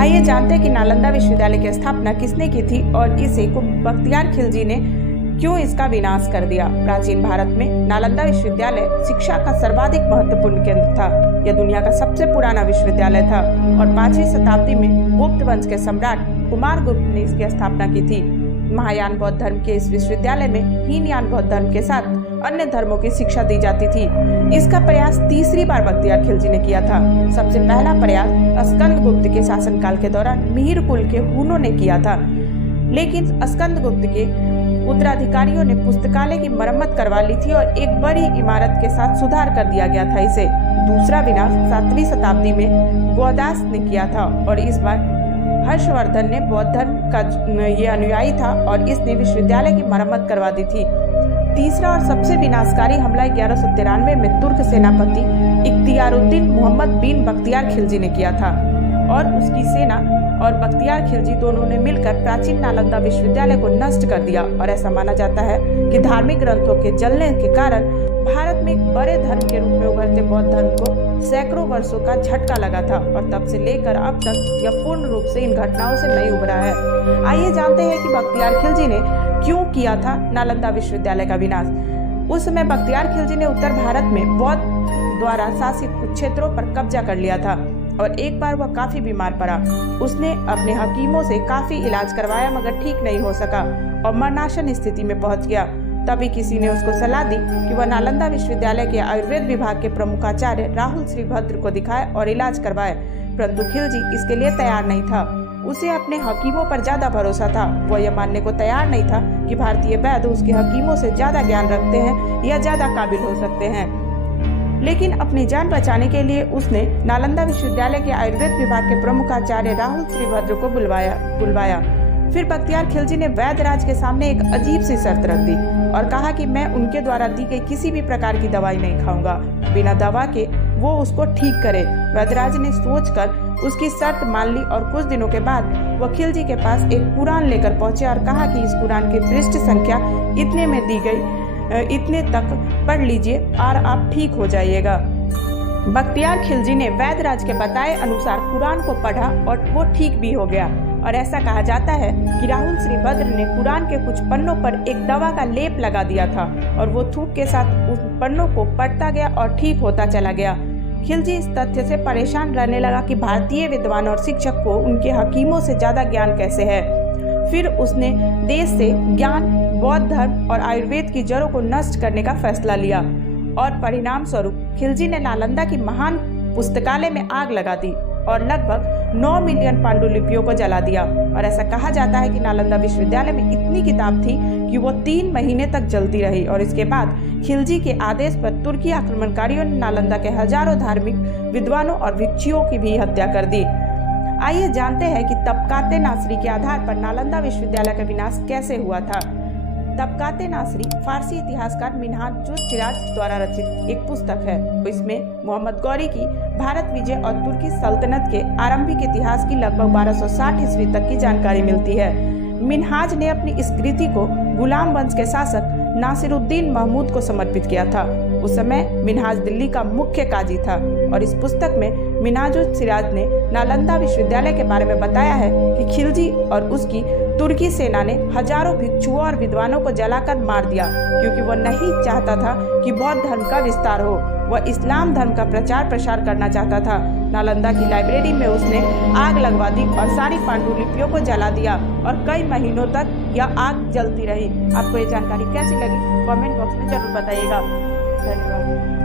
आइए जानते हैं कि नालंदा विश्वविद्यालय की स्थापना किसने की थी और इसे बख्तियार खिलजी ने क्यों इसका विनाश कर दिया। प्राचीन भारत में नालंदा विश्वविद्यालय शिक्षा का सर्वाधिक महत्वपूर्ण केंद्र था। यह दुनिया का सबसे पुराना विश्वविद्यालय था और 5वीं शताब्दी में गुप्त वंश के सम्राट कुमारगुप्त ने इसकी स्थापना की थी। महायान बौद्ध धर्म के इस विश्वविद्यालय में हीनयान बौद्ध धर्म के साथ अन्य धर्मों की शिक्षा दी जाती थी। इसका प्रयास तीसरी बार बख्तियार खिलजी ने किया था। सबसे पहला प्रयास स्कंदगुप्त के शासनकाल के दौरान मिहिर कुल के हूनों ने किया था, लेकिन स्कंदगुप्त के उत्तराधिकारियों ने पुस्तकालय की मरम्मत करवा ली थी और एक बड़ी इमारत के साथ सुधार कर दिया गया था इसे। दूसरा विनाश 7वीं शताब्दी में गौदास ने किया था और इस बार हर्षवर्धन ने बौद्ध धर्म का ये अनुयायी था और इसने विश्वविद्यालय की मरम्मत करवा दी थी। तीसरा और सबसे विनाशकारी हमला 1193 में तुर्क सेनापति इख्तियारुद्दीन मोहम्मद बिन बख्तियार खिलजी ने किया था और उसकी सेना और बख्तियार खिलजी दोनों ने मिलकर प्राचीन नालंदा विश्वविद्यालय को नष्ट कर दिया। और ऐसा माना जाता है कि धार्मिक ग्रंथों के जलने के कारण भारत में एक बड़े धर्म के रूप में उभरते बौद्ध धर्म को सैकड़ों वर्षों का झटका लगा था और तब से लेकर अब तक यह पूर्ण रूप से इन घटनाओं से नहीं उभरा है। आइए जानते हैं कि बख्तियार खिलजी ने क्यों किया था नालंदा विश्वविद्यालय का विनाश। उस समय बख्तियार खिलजी ने उत्तर भारत में बौद्ध द्वारा शासित कुछ क्षेत्रों पर कब्जा कर लिया था और एक बार वह काफी बीमार पड़ा। उसने अपने हकीमों से काफी इलाज करवाया मगर ठीक नहीं हो सका और मरणासन स्थिति में पहुंच गया। तभी किसी ने उसको सलाह दी कि वह नालंदा विश्वविद्यालय के आयुर्वेद विभाग के प्रमुखाचार्य राहुल श्रीभद्र को दिखाए और इलाज करवाए, परंतु खिलजी इसके लिए तैयार नहीं था। उसे अपने हकीमों पर ज्यादा भरोसा था। वह यह मानने को तैयार नहीं था कि भारतीय वैद्य उसके हकीमों से ज्यादा ज्ञान रखते हैं या ज्यादा काबिल हो सकते हैं। लेकिन अपनी जान बचाने के लिए उसने नालंदा विश्वविद्यालय के आयुर्वेद विभाग के प्रमुखाचार्य राहुल श्रीभद्र को बुलवाया। फिर बख्तियार खिलजी ने वैद्यराज के सामने एक अजीब सी शर्त रख दी और कहा कि मैं उनके द्वारा दी गई किसी भी प्रकार की दवाई नहीं खाऊंगा, बिना दवा के वो उसको ठीक करे। वैद्यराज ने सोचकर उसकी शर्त मान ली और कुछ दिनों के बाद वह खिलजी के पास एक कुरान लेकर पहुंचे और कहा कि इस कुरान की पृष्ठ संख्या इतने में दी गई, इतने तक पढ़ लीजिए और आप ठीक हो जाइएगा। बख्तियार खिलजी ने वैद्यराज के बताए अनुसार कुरान को पढ़ा और वो ठीक भी हो गया। और ऐसा कहा जाता है कि राहुल श्रीभद्र ने कुरान के कुछ पन्नों पर एक दवा का लेप लगा दिया था और वो थूक के साथ उस पन्नों को पढ़ता गया और ठीक होता चला गया। खिलजी इस तथ्य से परेशान रहने लगा कि भारतीय विद्वान और शिक्षक को उनके हकीमों से ज्यादा ज्ञान कैसे है। फिर उसने देश से ज्ञान, बौद्ध धर्म और आयुर्वेद की जड़ों को नष्ट करने का फैसला लिया और परिणाम स्वरूप खिलजी ने नालंदा की महान पुस्तकालय में आग लगा दी और लगभग 9 मिलियन पांडुलिपियों को जला दिया। और ऐसा कहा जाता है कि नालंदा विश्वविद्यालय में इतनी किताब थी कि वो 3 महीने तक जलती रही और इसके बाद खिलजी के आदेश पर तुर्की आक्रमणकारियों ने नालंदा के हजारों धार्मिक विद्वानों और भिक्षुओं की भी हत्या कर दी। आइए जानते हैं कि तबकाते नासरी के आधार पर नालंदा विश्वविद्यालय का विनाश कैसे हुआ था। तबकाते नासरी फारसी इतिहासकार मिन्हाजुस-सिराज द्वारा रचित एक पुस्तक है। इसमें मोहम्मद गौरी की भारत विजय और तुर्की सल्तनत के आरंभिक इतिहास की लगभग 1260 ईस्वी तक की जानकारी मिलती है। मिन्हाज ने अपनी इस कृति को गुलाम वंश के शासक नासिरुद्दीन महमूद को समर्पित किया था। उस समय मिन्हाज दिल्ली का मुख्य काजी था और इस पुस्तक में मिन्हाजुस-सिराज ने नालंदा विश्वविद्यालय के बारे में बताया है कि खिलजी और उसकी तुर्की सेना ने हजारों भिक्षुओं और विद्वानों को जलाकर मार दिया क्योंकि वह नहीं चाहता था कि बौद्ध धर्म का विस्तार हो। वह इस्लाम धर्म का प्रचार प्रसार करना चाहता था। नालंदा की लाइब्रेरी में उसने आग लगवा दी और सारी पांडुलिपियों को जला दिया और कई महीनों तक यह आग जलती रही। आपको ये जानकारी कैसी लगी कमेंट बॉक्स में जरूर बताइएगा। धन्यवाद।